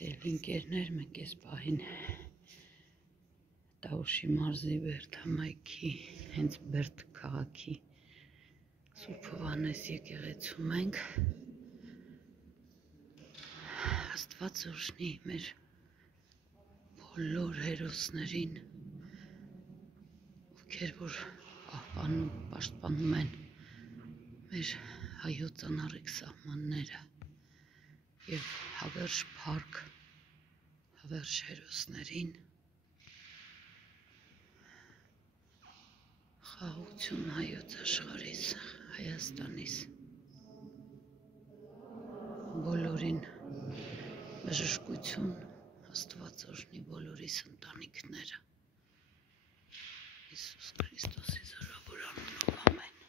Սերվինկերներ մենք այս պահին Տաուշի մարզի Բերդ համայնքի հենց Բերդ քաղաքի Սուրբ Հովհաննես եկեղեցում ենք։ Աստված օրհնի մեր բոլոր հերոսներին, ովքեր որ պահպանում, պաշտպանում են մեր հայոց անառիկ սահմանները և հավերժ փառք հավերժ հերոսներին, խաղաղություն հայոց աշխարհիս, Հայաստանիս, բոլորին բժշկություն, Աստված օրհնի բոլորիս ընտանիքները, Հիսուս Քրիստոսի զորավոր անունով, ամեն։